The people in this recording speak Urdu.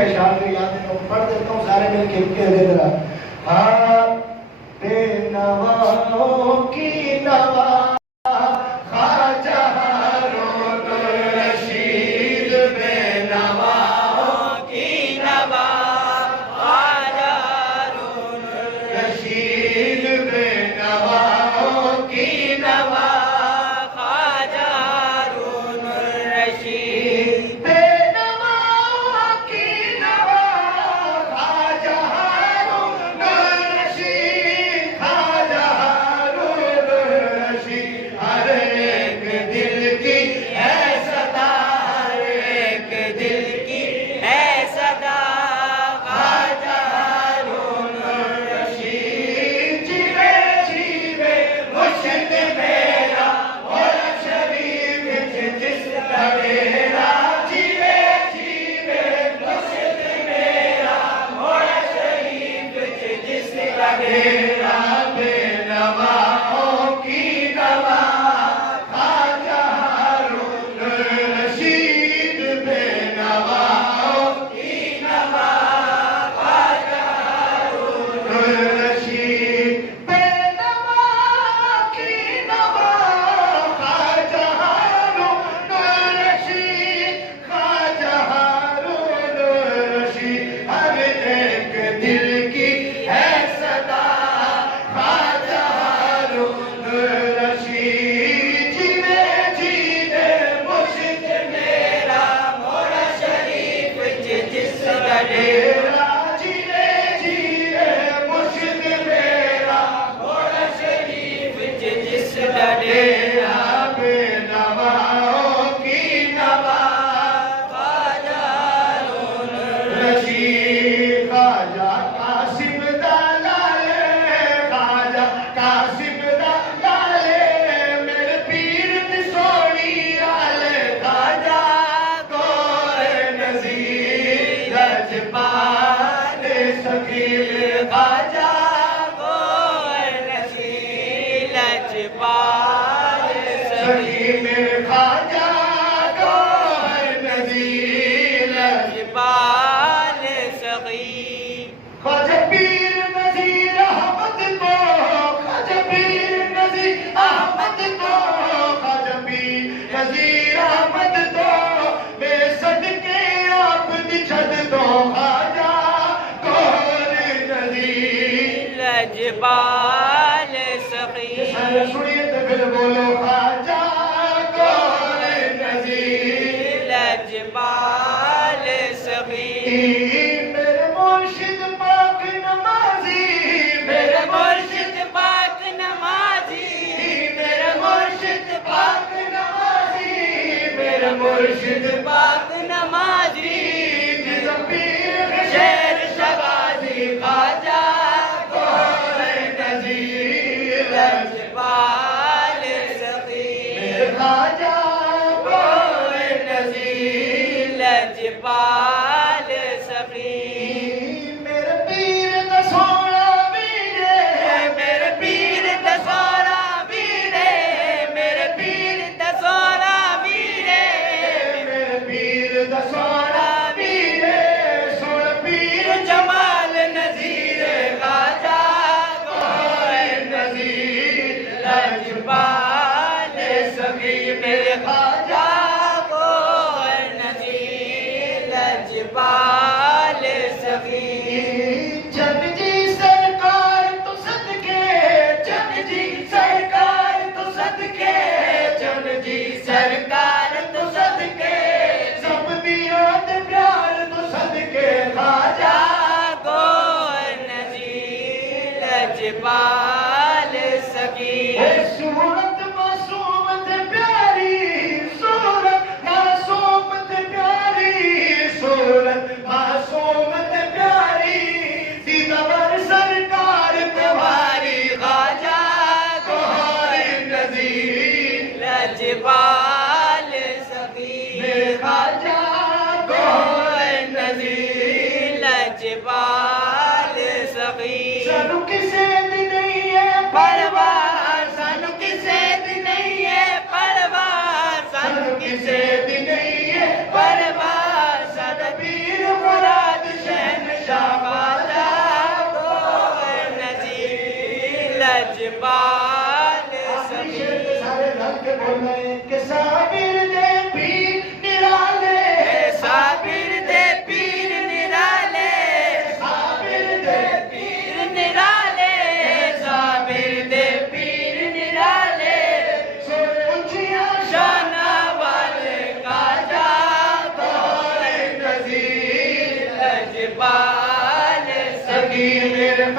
کے اشعار کو یاد ہے تو پڑھ دیتا ہوں، سارے مل کے کہہ دے ذرا. ہاں بے نواؤں کی نوا خواجہ ہارون الرشید، بے نواؤں کی نوا خواجہ ہارون الرشید، بے نواؤں کی نوا خواجہ ہارون الرشید، بے نواؤں کی نوا خواجہ ہارون الرشید، خواجہ ہارون الرشید. ہر ایک دل کی ہے صدا، ہر ایک دل کی ہے صدا خواجہ ہارون الرشید. جیوے جیوے مرشد میرا مولا شریف جس کا ڈیرا، جیوے جیوے مرشد میرا مولا شریف جس کا ڈیرا، بے نواؤں کی نوا خواجہ ہارون الرشید، بے نواؤں کی نوا خواجہ ہارون الرشید، بے نواؤں کی نوا خواجہ ہارون الرشید، خواجہ ہارون الرشید. ہر ایک دل کی ہے صدا خواجہ ہارون الرشید. جیوے جیوے مرشد میرا مولا شریف جس کا ڈیرا، جیوے جیوے مرشد میرا مولا شریف جس کا ڈیرا، بے نواؤں کی نوا خواجہ ہارون الرشید. خواجہ قاسم دلالے، خواجہ قاسم دلالے، میرے پیر دی سونی آلے، خواجہ کوئے نذیر لجپال سخی، خواجہ کوئے نذیر لجپال سخی، میرے خواجہ کوئے نذیر لجپال سخی. خواجہ پیر نذیر احمد کو، خواجہ پیر نذیر احمد کو، خواجہ پیر نذیر احمد کو، بے صدقے آپ دی چھد دو خواجہ کوئے نذیر لجپال سخی. سارے سنیے تو پھر بولو خواجہ کوئے نذیر لجپال سخی. میرے مرشد پاک نمازی، میرے مرشد پاک نمازی، میرے مرشد پاک نمازی، میرے مرشد پاک نمازی. جس پیر شیر شغازی خواجہ کوئے نذیر لجپال سخی، میرے خواجہ کوئے نذیر لجپال سخی. میرے پیر دا سونا ویرے، میرے پیر دا سونا ویرے، میرے پیر دا سونا ویرے، میرے پیر دا سونا ویرے. سونا پیر جمال نذیر خواجہ کوئے نذیر لجپال سخی، میرے خواجہ کوئے نذیر لجپال سخی. جن جی سرکار تو صدقے، جن جی سرکار تو صدقے، جن جی سرکار تو صدقے، سب دیا دے پیار تو صدقے خواجہ کوئے نذیر لجپال سخی. صورت معصومت پیاری، صورت معصومت پیاری، صورت معصومت پیاری، سیدھا ور سرکار تمہاری خواجہ کوئے نذیر لجپال سخی، میرے خواجہ کوئے نذیر لجپال سخی. سانو کسے دی نہیں ہے پرواہ، سانو کسے بولے کہ صابر دے پیر نرالے صابر دے پیر نرالے صابر دے پیر نرالے صابر دے پیر نرالے سوچیاں شانہ والے کا جاتا نظیر لجپال سگی میرے